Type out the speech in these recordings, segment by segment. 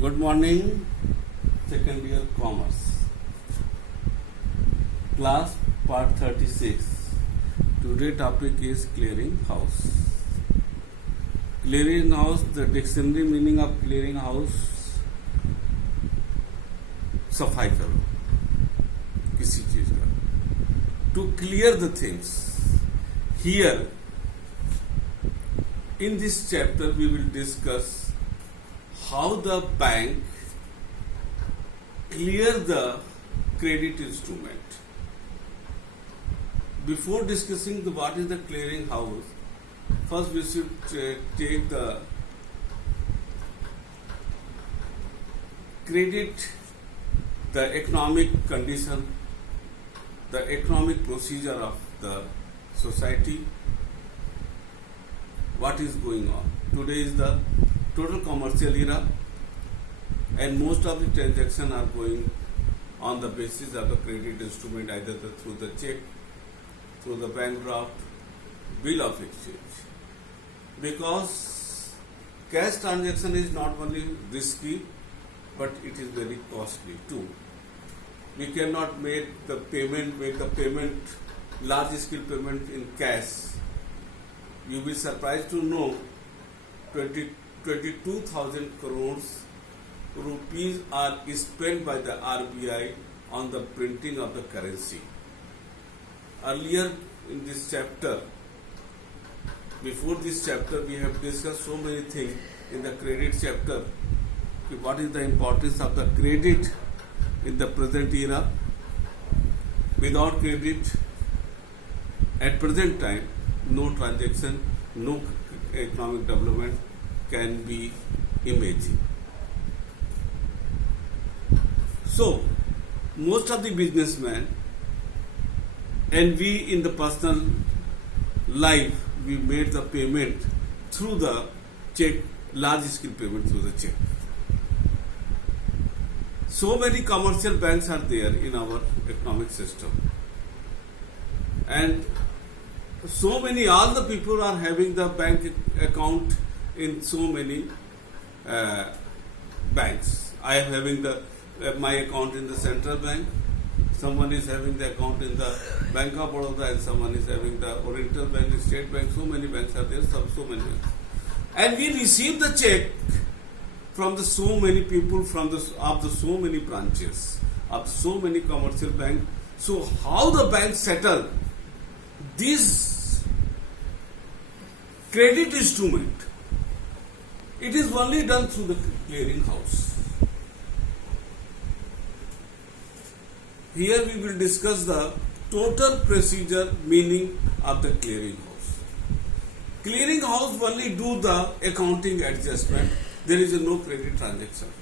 Good morning, second year commerce. Class part 36. Today topic is clearing house. Clearing house, the dictionary meaning of clearing house, सफाई करो किसी चीज का. To clear the things. Here, in this chapter, we will discuss how the bank clear the credit instrument. Before discussing what is the clearing house, first we should take the credit, the economic condition, the economic procedure of the society, what is going on. Today is the total commercial era, and most of the transactions are going on the basis of the credit instrument, either through the check, through the bank draft, bill of exchange. Because cash transaction is not only risky, but it is very costly too. We cannot make the payment, large scale payment in cash. You will be surprised to know 22,000 crores rupees are spent by the RBI on the printing of the currency. Earlier in this chapter, before this chapter, we have discussed so many things in the credit chapter. What is the importance of the credit in the present era? Without credit, at present time, no transaction, no economic development can be imagined. So, most of the businessmen and we in the personal life, we made the payment through the check, large scale payment through the check. So many commercial banks are there in our economic system, and so many, all the people are having the bank account in so many banks. I am having my account in the central bank. Someone is having the account in the Bank of Baroda, and someone is having the Oriental Bank, State Bank. So many banks are there. So many, and we receive the check from the so many people of the so many branches of so many commercial banks. So how the bank settle this credit instrument? It is only done through the clearing house. Here we will discuss the total procedure meaning of the clearing house. Clearing house only do the accounting adjustment. There is no credit transaction.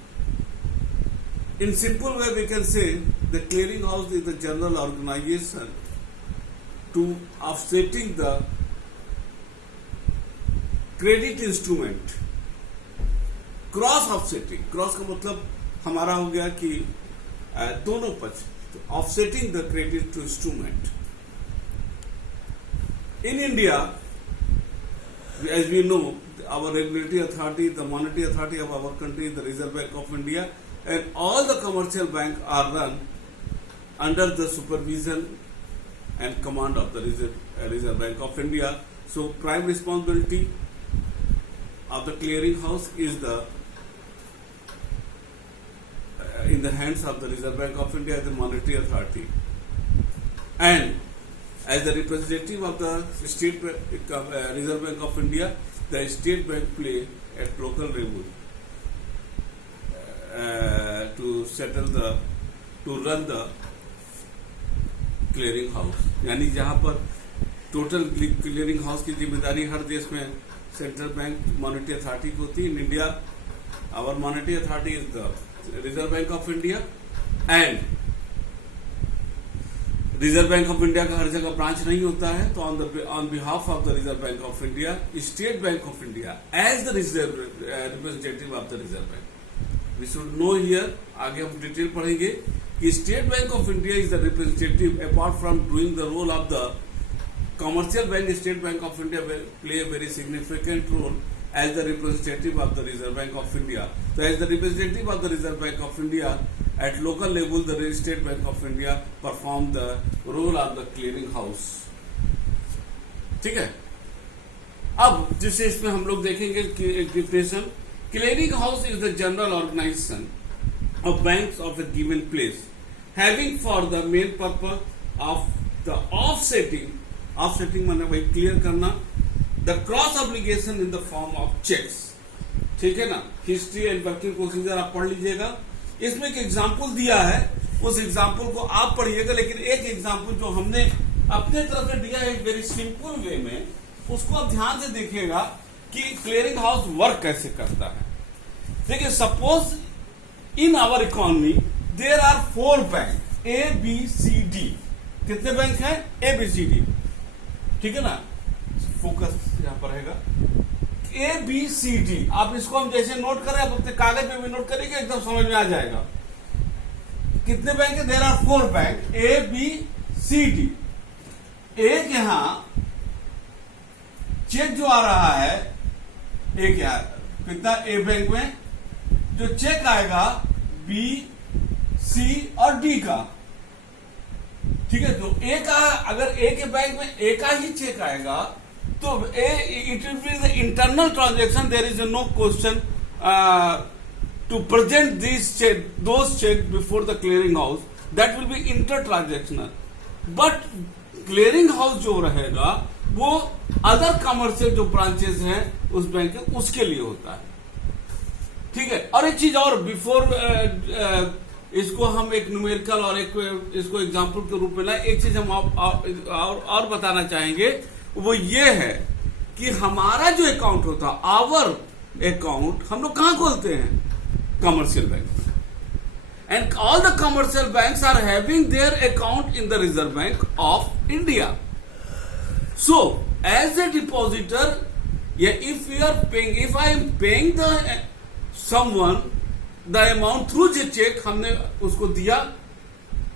In simple way, we can say the clearing house is the general organization to offsetting the credit instrument. Cross offsetting, cross का मतलब हमारा हो गया कि दोनों पक्ष, offsetting the credit to instrument. In India, as we know, our regulatory authority, the monetary authority of our country is the Reserve Bank of India, and all the commercial banks are run under the supervision and command of the Reserve Bank of India. So, prime responsibility of the clearing house is in the hands of the Reserve Bank of India as the monetary authority, and as the representative of the Reserve Bank of India, the state bank play at local level to run the clearing house. यानी जहाँ पर total clearing house की जिम्मेदारी हर देश में central bank monetary authority को होती है. In India our monetary authority is the reserve bank of India, and reserve bank of India का हर जगह ब्रांच नहीं होता है. तो on behalf of the reserve bank of India, state bank of India as the representative of the reserve bank, we should know here. आगे हम detail पढ़ेंगे कि state bank of India is the representative apart from doing the role of the commercial bank. State Bank of India play a very significant role as the representative of the Reserve Bank of India. So as the representative of the Reserve Bank of India, at local level the State Bank of India perform the role of the clearing house. ठीक है, अब जिसे इसमें हम लोग देखेंगे definition. Clearing house is the general organization of banks of a given place having for the main purpose of the offsetting माने भाई क्लियर करना the cross obligation in the form of checks. ठीक है ना. हिस्ट्री एंड वर्किंग प्रोसीजर आप पढ़ लीजिएगा. इसमें एक एग्जांपल दिया है, उस एग्जांपल को आप पढ़िएगा, लेकिन एक एग्जांपल जो हमने अपने तरफ से दिया है वेरी सिंपल वे में, उसको आप ध्यान से देखिएगा कि क्लियरिंग हाउस वर्क कैसे करता है. देखिए, suppose in our economy there are 4 banks A, B, C, D. कितने बैंक हैं? A, B, C, D. ठीक है ना. फोकस यहां पर रहेगा A, B, C, D. आप इसको हम जैसे नोट करें, आप अपने कागज पे भी नोट करेंगे, एकदम समझ में आ जाएगा. कितने बैंक है? There are 4 bank A, B, C, D. एक यहां चेक जो आ रहा है, एक यार कितना A बैंक में जो चेक आएगा बी, सी और डी का. ठीक है, तो ए का, अगर ए के बैंक में ए का ही चेक आएगा तो it will be the internal transaction. There is no question to present this cheque, those cheque before the clearing house. That will be inter transactional. But clearing house जो रहेगा वो अदर कमर्शियल जो branches हैं उस bank के, उसके लिए होता है. ठीक है. और एक चीज और, बिफोर इसको हम एक न्यूमेरिकल और एक इसको एग्जांपल के रूप में लाए, एक चीज हम और बताना चाहेंगे, वो ये है कि हमारा जो अकाउंट होता है, आवर अकाउंट, हम लोग कहां खोलते हैं? Commercial bank. And all the commercial banks are having their account in the reserve bank of India. So as a depositor, या if you are paying, if I am paying the someone the amount through the check, हमने उसको दिया,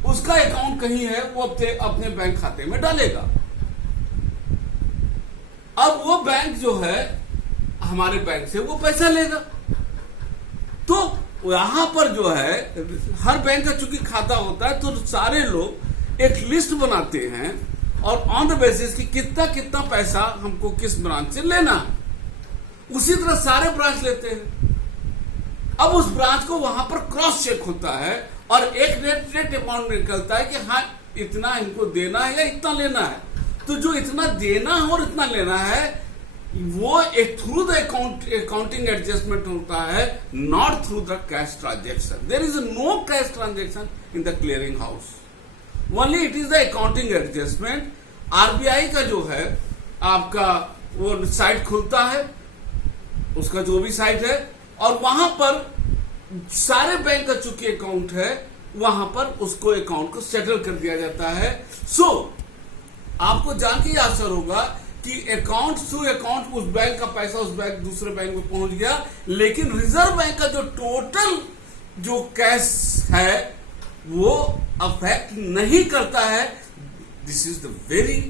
उसका account कहीं है, वो अपने bank खाते में डालेगा. अब वो बैंक जो है हमारे बैंक से वो पैसा लेगा. तो यहां पर जो है हर बैंक का चूंकि खाता होता है, तो सारे लोग एक लिस्ट बनाते हैं और ऑन द बेसिस कि कितना कितना पैसा हमको किस ब्रांच से लेना है. उसी तरह सारे ब्रांच लेते हैं. अब उस ब्रांच को वहां पर क्रॉस चेक होता है और एक नेट अमाउंट निकलता है कि हाँ इतना इनको देना है या इतना लेना है. तो जो इतना देना है और इतना लेना है, वो एक थ्रू द अकाउंटिंग एडजस्टमेंट होता है, not through the cash transaction. There is no cash transaction in the clearing house, only it is the accounting adjustment. RBI का जो है आपका वो साइट खुलता है, उसका जो भी साइट है, और वहां पर सारे बैंक का चूंकि अकाउंट है, वहां पर उसको अकाउंट को सेटल कर दिया जाता है. सो आपको जान के आश्चर्य होगा कि अकाउंट थ्रू अकाउंट उस बैंक का पैसा उस बैंक दूसरे बैंक में पहुंच गया, लेकिन रिजर्व बैंक का जो टोटल जो कैश है वो अफेक्ट नहीं करता है. दिस इज द वेरी,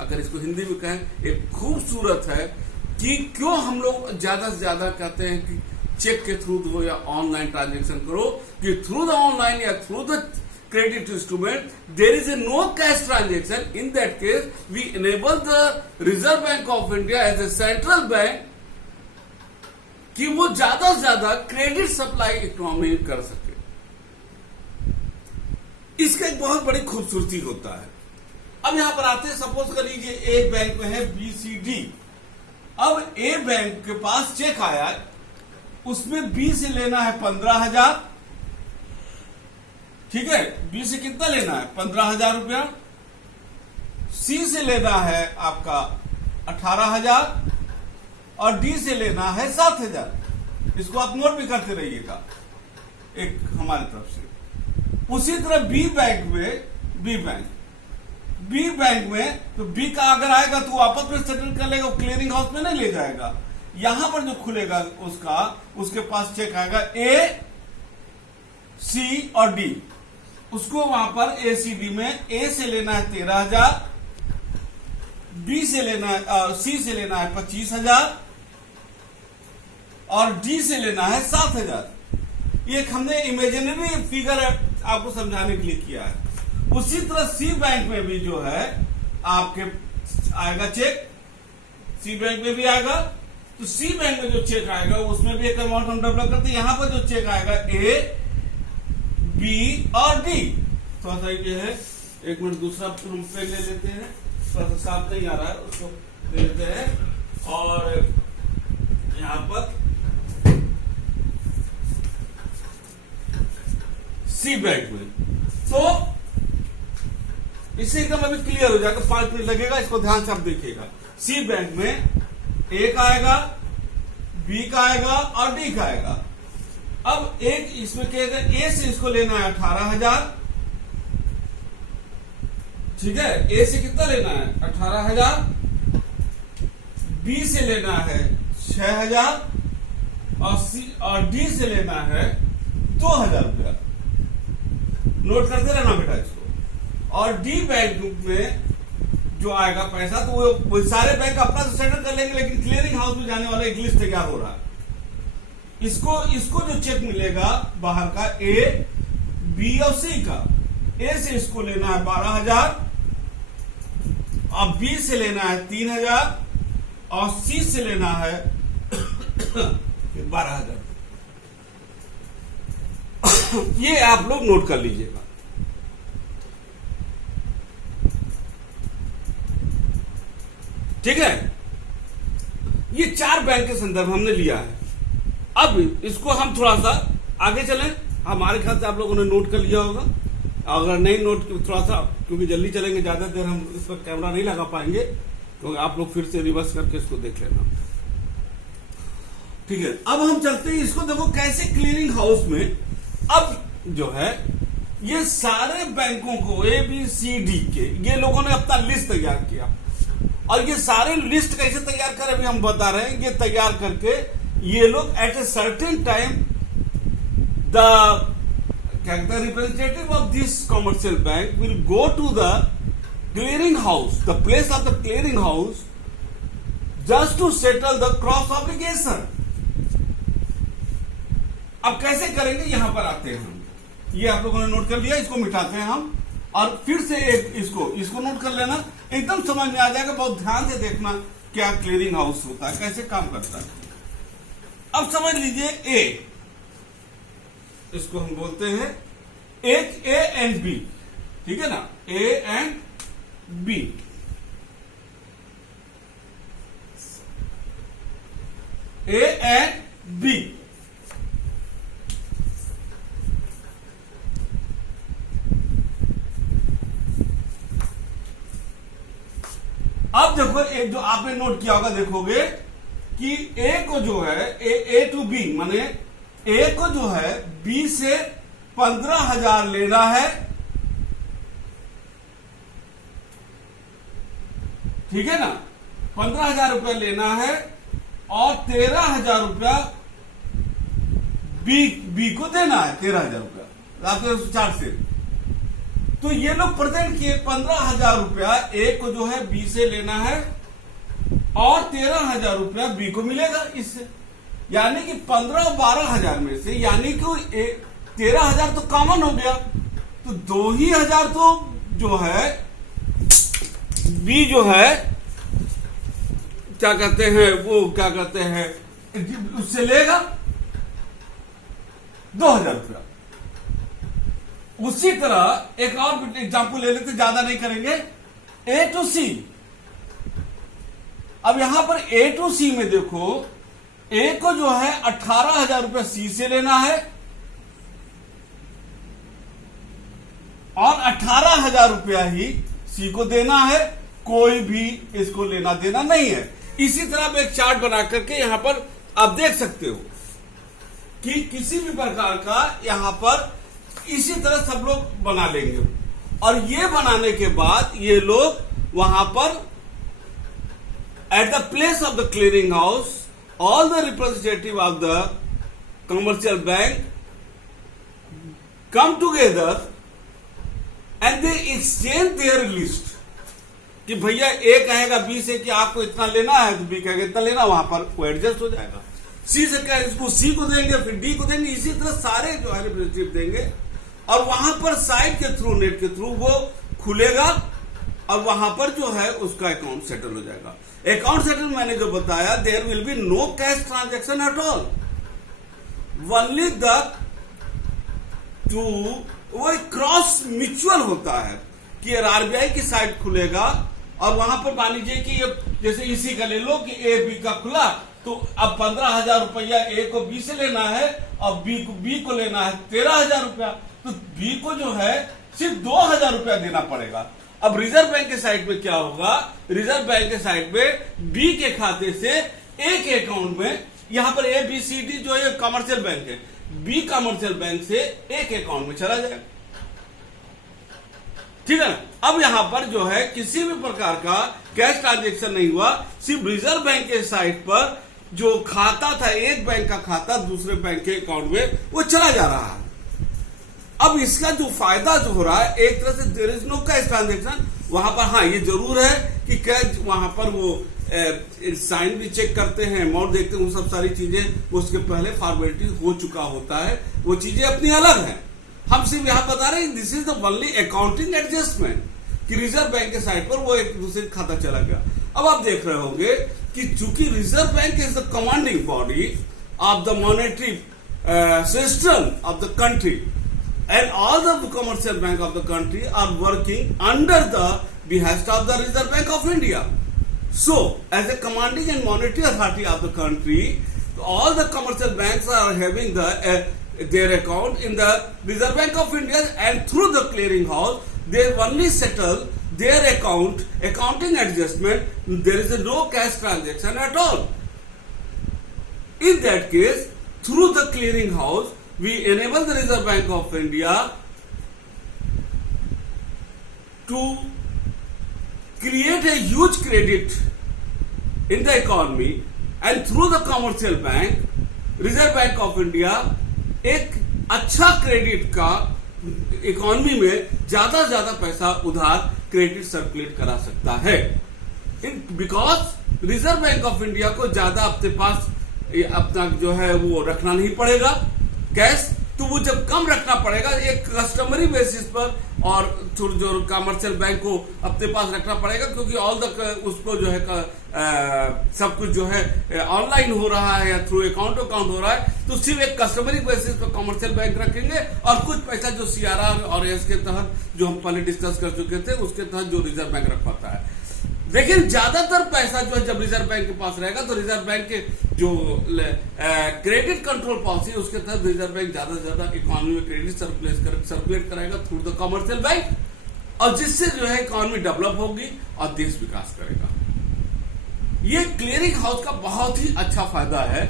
अगर इसको हिंदी में कहें, एक खूबसूरत है कि क्यों हम लोग ज्यादा से ज्यादा कहते हैं कि चेक के थ्रू दो या ऑनलाइन ट्रांजेक्शन करो, कि थ्रू द ऑनलाइन या through the credit instrument there is a no cash transaction. In that case we enable the reserve bank of India as a central bank कि वो ज्यादा से ज्यादा क्रेडिट सप्लाई इकोनॉमी कर सके. इसका एक बहुत बड़ी खूबसूरती होता है. अब यहां पर आते हैं, सपोज कर लीजिए ए बैंक में है बी, सी, डी. अब ए बैंक के पास चेक आया, उसमें बी से लेना है 15,000. ठीक है, बी से कितना लेना है? 15,000 रुपया. सी से लेना है आपका 18,000 और डी से लेना है 7,000. इसको आप नोट भी करते रहिएगा एक हमारी तरफ से. उसी तरह बी बैंक में तो बी का अगर आएगा तो आपस में सेटल कर लेगा, क्लियरिंग हाउस में नहीं ले जाएगा. यहां पर जो खुलेगा उसके पास चेक आएगा ए, सी और डी. उसको वहां पर ए, सी, डी में ए से लेना है 13,000, बी से लेना है, सी से लेना है 25,000 और डी से लेना है 7,000। ये हमने इमेजिनरी फिगर आपको समझाने के लिए किया है। उसी तरह सी बैंक में भी जो है आपके आएगा चेक, सी बैंक में भी आएगा। तो सी बैंक में जो चेक आएगा उसमें भी एक अमाउंट हम डेवलप करते हैं। यहां पर जो चेक आएगा ए, बी और डी। थोड़ा सा ये है, एक मिनट दूसरा हम पेन ले लेते हैं, थोड़ा सा साफ नहीं आ रहा है, उसको ले लेते हैं। और यहां पर सी बैंक में तो इससे एकदम अभी क्लियर हो जाएगा, 5 मिनट लगेगा, इसको ध्यान से आप देखिएगा। सी बैंक में ए का आएगा, बी का आएगा और डी का आएगा। अब एक इसमें क्या है, ए से इसको लेना है 18,000, ठीक है। ए से कितना लेना है 18,000, बी से लेना है 6,000 और डी से लेना है 2,000 रुपया। नोट करते रहना बेटा इसको। और डी बैंक में जो आएगा पैसा तो वो सारे बैंक अपना तो सेटल कर लेंगे, लेकिन क्लियरिंग हाउस में जाने वाला एक लिस्ट तैयार हो रहा है। इसको जो चेक मिलेगा बाहर का ए, बी और सी का, ए से इसको लेना है 12,000 और बी से लेना है 3,000 और सी से लेना है 12,000। ये आप लोग नोट कर लीजिएगा। ठीक है, ये 4 बैंक के संदर्भ हमने लिया है। अब इसको हम थोड़ा सा आगे चलें। हमारे ख्याल से आप लोगों ने नोट कर लिया होगा, अगर नहीं नोट थोड़ा सा, क्योंकि जल्दी चलेंगे, ज्यादा देर हम इस पर कैमरा नहीं लगा पाएंगे, तो आप लोग फिर से रिवर्स करके इसको देख लेना। ठीक है, अब हम चलते हैं इसको। देखो कैसे क्लियरिंग हाउस में अब जो है ये सारे बैंकों को ए, बी, सी, डी के ये लोगों ने अपना लिस्ट तैयार किया। और ये सारे लिस्ट कैसे तैयार करें अभी हम बता रहे हैं। ये तैयार करके ये लोग at a certain time the क्या कहते हैं, representative of this commercial bank will go to the clearing house, the place of the clearing house, just to settle the cross obligation. अब कैसे करेंगे, यहां पर आते हैं हम। ये आप लोगों ने नोट कर लिया, इसको मिटाते हैं हम और फिर से एक इसको नोट कर लेना, एकदम समझ में आ जाएगा। बहुत ध्यान से देखना क्या क्लियरिंग हाउस होता है, कैसे काम करता है। अब समझ लीजिए ए, इसको हम बोलते हैं एक ए एंड बी, ठीक है ना, A and B. A and B अब देखो एक जो आपने नोट किया होगा, देखोगे कि ए को जो है ए टू बी, माने ए को जो है बी से 15,000 लेना है, ठीक है ना, 15,000 रुपया लेना है और 13,000 रुपया बी को देना है, 13,000 रुपया आपके चार्ट से। तो ये लोग प्रेजेंट किए 15,000 रुपया ए को जो है बी से लेना है और 13,000 रुपया बी को मिलेगा इससे, यानी कि 15 और 12,000 में से, यानी कि 13,000 तो कॉमन हो गया, तो 2,000 तो जो है बी जो है क्या कहते हैं, वो क्या कहते हैं उससे लेगा 2,000 रुपया। उसी तरह एक और एग्जाम्पल ले लेते, ज्यादा नहीं करेंगे, ए टू सी। अब यहां पर ए टू सी में देखो, ए को जो है 18,000 रुपया सी से लेना है और 18,000 रुपया ही सी को देना है, कोई भी इसको लेना देना नहीं है। इसी तरह आप एक चार्ट बना करके यहां पर आप देख सकते हो कि किसी भी प्रकार का यहां पर इसी तरह सब लोग बना लेंगे। और ये बनाने के बाद ये लोग वहां पर at the place of the clearing house, all the representative of the commercial bank come together and they exchange their list. कि भैया ए कहेगा बी से कि आपको इतना लेना है, तो बी कहेगा इतना लेना, वहां पर वो एडजस्ट हो जाएगा। सी से क्या इसको सी को देंगे, फिर डी को देंगे, इसी तरह सारे जो है रिप्रेजेंटेटिव देंगे और वहां पर साइट के थ्रू, नेट के थ्रू वो खुलेगा और वहां पर जो है उसका अकाउंट सेटल हो जाएगा। अकाउंट सेटल मैंने जो बताया, there will be no cash transaction at all, only the two, वो क्रॉस म्यूचुअल होता है कि आरबीआई की साइट खुलेगा और वहां पर मान लीजिए कि ये जैसे इसी का ले लो कि ए बी का खुला, तो अब 15,000 रुपया ए को बी से लेना है और बी को लेना है 13,000 रुपया, तो बी को जो है सिर्फ 2,000 रुपया देना पड़ेगा। अब रिजर्व बैंक के साइड पे क्या होगा, रिजर्व बैंक के साइड पे बी के खाते से ए के अकाउंट में, यहां पर ए बी सी डी जो है कमर्शियल बैंक है, बी कमर्शियल बैंक से ए के अकाउंट में चला जाएगा, ठीक है ना। अब यहां पर जो है किसी भी प्रकार का कैश ट्रांजैक्शन नहीं हुआ, सिर्फ रिजर्व बैंक के साइट पर जो खाता था, एक बैंक का खाता दूसरे बैंक के अकाउंट में वो चला जा रहा है। अब इसका जो फायदा जो हो रहा है, एक तरह से there is no cash transaction, वहां पर हाँ ये जरूर है कि कैश वहां पर वो साइन भी चेक करते हैं, अमाउंट देखते हैं, वो सब सारी चीजें उसके पहले फॉर्मेलिटी हो चुका होता है, वो चीजें अपनी अलग है। हम सिर्फ यहां बता रहे हैं this is the only accounting adjustment कि रिजर्व बैंक के साइड पर वो एक दूसरे खाता चला गया। अब आप देख रहे होंगे कि चूंकि reserve bank is the commanding body of the monetary system of the country and all the commercial bank of the country are working under the behest of the Reserve Bank of India. So, as a commanding and monetary authority of the country, all the commercial banks are having their account in the Reserve Bank of India, and through the clearing house, they only settle their accounting adjustment. There is no cash transaction at all. In that case, through the clearing house, we enable the Reserve Bank of India to create a huge credit in the economy, and through the commercial bank, Reserve Bank of India एक अच्छा credit का economy में ज्यादा ज्यादा पैसा उधार credit circulate करा सकता है, because reserve bank of India को ज्यादा अपने पास अपना जो है वो रखना नहीं पड़ेगा कैश, तो वो जब कम रखना पड़ेगा एक कस्टमरी बेसिस पर, और जो कमर्शियल बैंक को अपने पास रखना पड़ेगा, क्योंकि ऑल द उसको जो है सब कुछ जो है ऑनलाइन हो रहा है या थ्रू अकाउंट हो रहा है, तो सिर्फ एक कस्टमरी बेसिस पर कमर्शियल बैंक रखेंगे और कुछ पैसा जो सीआरआर और एस के तहत जो हम पहले डिस्कस कर चुके थे उसके तहत जो रिजर्व बैंक रख पाता है। लेकिन ज्यादातर पैसा जो है जब रिजर्व बैंक के पास रहेगा तो रिजर्व बैंक के जो क्रेडिट कंट्रोल पॉलिसी उसके तहत रिजर्व बैंक ज्यादा से ज्यादा इकोनॉमी में क्रेडिट सर्कुलेट कराएगा थ्रू द कमर्शियल बैंक, और जिससे जो है इकोनॉमी डेवलप होगी और देश विकास करेगा। ये क्लियरिंग हाउस का बहुत ही अच्छा फायदा है,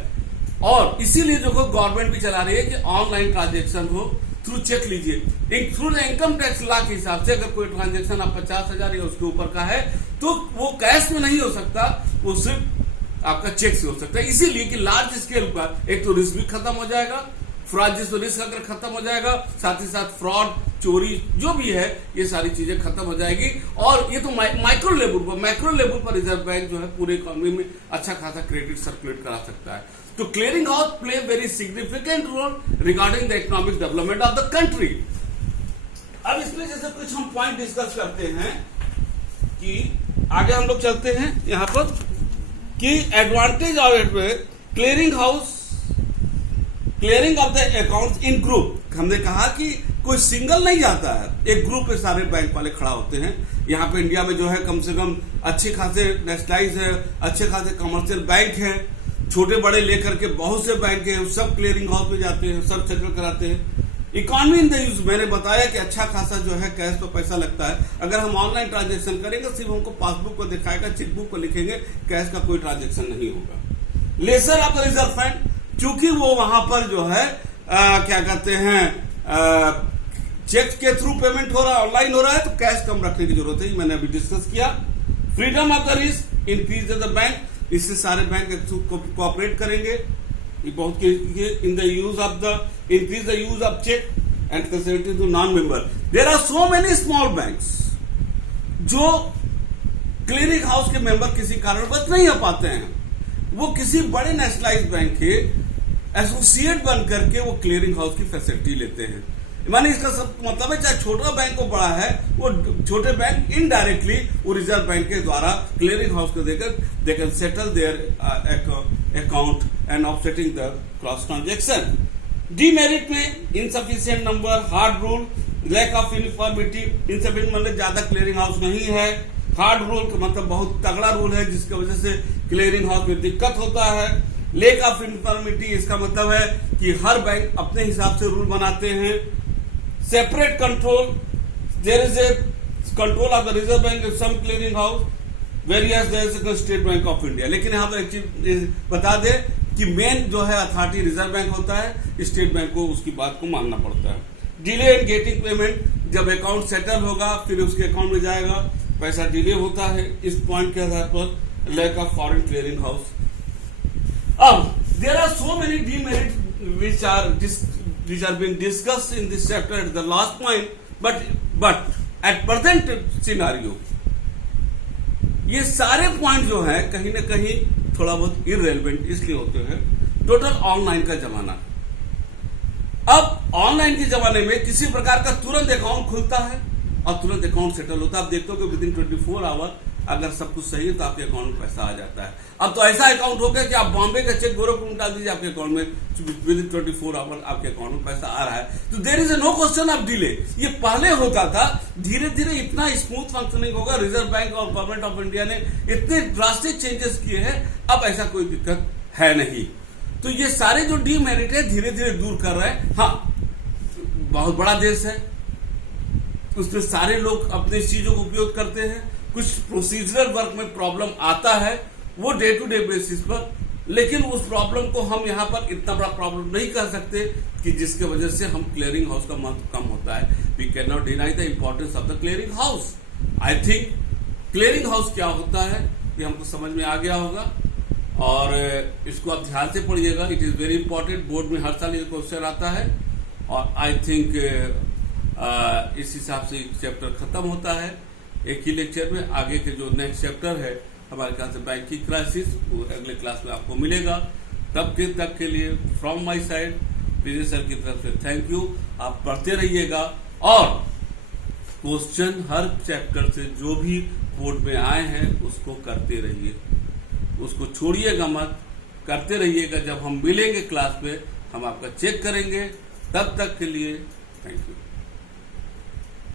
और इसीलिए जो गवर्नमेंट भी चला रही है कि ऑनलाइन ट्रांजेक्शन हो थ्रू चेक लीजिए। एक थ्रू इनकम टैक्स लॉ के हिसाब से अगर कोई ट्रांजेक्शन आप 50,000 या उसके ऊपर का है तो वो कैश में नहीं हो सकता, वो सिर्फ आपका चेक से हो सकता है। इसीलिए कि लार्ज स्केल पर एक तो रिस्क भी खत्म हो जाएगा, फ्रॉड रिस्क अगर खत्म हो जाएगा, साथ ही साथ फ्रॉड चोरी जो भी है ये सारी चीजें खत्म हो जाएगी। और ये तो माइक्रो लेवल पर, मैक्रो लेवल पर रिजर्व बैंक जो है पूरे इकोनॉमी में अच्छा खासा क्रेडिट सर्कुलेट करा सकता है। तो clearing house play very significant role regarding the economic development of the country. अब इसमें जैसे कुछ हम पॉइंट डिस्कस करते हैं कि आगे हम लोग चलते हैं यहां पर कि एडवांटेज ऑफ इट में clearing house, clearing of the accounts in group. हमने कहा कि कोई सिंगल नहीं जाता है, एक ग्रुप में सारे बैंक वाले खड़ा होते हैं। यहाँ पे इंडिया में जो है कम से कम अच्छे खासे नेशनलाइज है, अच्छे खासे कमर्शियल बैंक है, छोटे बड़े लेकर के बहुत से बैंक हैं, सब क्लियरिंग हाउस में जाते हैं, सब सेटल कराते हैं। इकोनॉमी इन द यूज, मैंने बताया कि अच्छा खासा जो है कैश तो पैसा लगता है। अगर हम ऑनलाइन ट्रांजेक्शन करेंगे सिर्फ हमको पासबुक को दिखाएगा, चेकबुक को लिखेंगे, कैश का कोई ट्रांजेक्शन नहीं होगा। Lesser of the reserve fund, क्योंकि वो वहां पर जो है क्या कहते हैं चेक के थ्रू पेमेंट हो रहा है, ऑनलाइन हो रहा है, तो कैश कम रखने की जरूरत है, मैंने अभी डिस्कस किया। Freedom of the risk increase the bank, इससे सारे बैंक कोऑपरेट करेंगे। ये बहुत in the use of the increase the use of cheque and facility to non member. There are so many small banks जो clearing house के member किसी कारणवश नहीं हो पाते हैं, वो किसी बड़े नेशनलाइज बैंक के एसोसिएट बन करके वो क्लियरिंग हाउस की फैसिलिटी लेते हैं। माने इसका सब मतलब है, चाहे छोटा बैंक को बड़ा है, वो छोटे बैंक इनडायरेक्टली वो रिजर्व बैंक के द्वारा क्लियरिंग हाउस को देकर they can settle their account and offsetting the cross transaction. Demerit में insufficient number, hard rule, lack of uniformity. Insufficient मतलब ज्यादा क्लियरिंग हाउस नहीं है। हार्ड रूल का मतलब बहुत तगड़ा रूल है जिसकी वजह से क्लियरिंग हाउस में दिक्कत होता है। लेक ऑफ यूनिफॉर्मिटी इसका मतलब है कि हर बैंक अपने हिसाब से रूल बनाते हैं। Separate control, there is a control of the reserve bank in some clearing house various there is state bank of India. लेकिन यहाँ पर एक चीज बता दे कि मेन जो है अथॉरिटी रिजर्व बैंक होता है, स्टेट बैंक को उसकी बात को मानना पड़ता है। डिले इन गेटिंग पेमेंट, जब अकाउंट सेटल होगा फिर उसके अकाउंट में जाएगा, पैसा डिले होता है। इस पॉइंट के आधार पर lack of foreign clearing house. अब there are so many demerit which are being discussed in this chapter at the last point, but at present scenario ये सारे पॉइंट जो है कहीं ना कहीं थोड़ा बहुत इररेलेवेंट इसलिए होते हैं। टोटल ऑनलाइन का जमाना। अब ऑनलाइन के जमाने में किसी प्रकार का तुरंत अकाउंट खुलता है और तुरंत अकाउंट सेटल होता है। आप देखते हो कि विदिन 24 आवर अगर सब कुछ सही है तो आपके अकाउंट में पैसा आ जाता है। अब तो ऐसा अकाउंट हो गया कि आप बॉम्बे का चेक गोरखपुर में डाल दीजिए, आपके अकाउंट में विदिन 24 आवर आपके अकाउंट में पैसा आ रहा है। तो there is no question of delay. ये पहले होता था, धीरे धीरे इतना स्मूथ फंक्शनिंग होगा। रिजर्व बैंक और गवर्नमेंट ऑफ इंडिया ने इतने ड्रास्टिक चेंजेस किए हैं, अब ऐसा कोई दिक्कत है नहीं। तो ये सारे जो डीमेरिट है धीरे धीरे दूर कर रहे हैं। हाँ, बहुत बड़ा देश है, उसमें सारे लोग अपने चीजों को उपयोग करते हैं। कुछ प्रोसीजरल वर्क में प्रॉब्लम आता है वो डे टू डे बेसिस पर, लेकिन उस प्रॉब्लम को हम यहाँ पर इतना बड़ा प्रॉब्लम नहीं कर सकते कि जिसके वजह से हम क्लियरिंग हाउस का महत्व कम होता है। We can not deny the importance of the clearing house. I think clearing house क्या होता है ये हमको समझ में आ गया होगा और इसको आप ध्यान से पढ़िएगा। It is very important. Board में हर साल ये क्वेश्चन आता है और आई थिंक इस हिसाब से चैप्टर खत्म होता है एक ही लेक्चर में। आगे के जो नेक्स्ट चैप्टर है हमारे ख्याल से बैंकिंग क्राइसिस, वो अगले क्लास में आपको मिलेगा। तब तक के लिए from my side Vijay sir की तरफ से थैंक यू। आप पढ़ते रहिएगा और क्वेश्चन हर चैप्टर से जो भी बोर्ड में आए हैं उसको करते रहिए, उसको छोड़िएगा मत, करते रहिएगा। जब हम मिलेंगे क्लास में हम आपका चेक करेंगे। तब तक के लिए थैंक यू।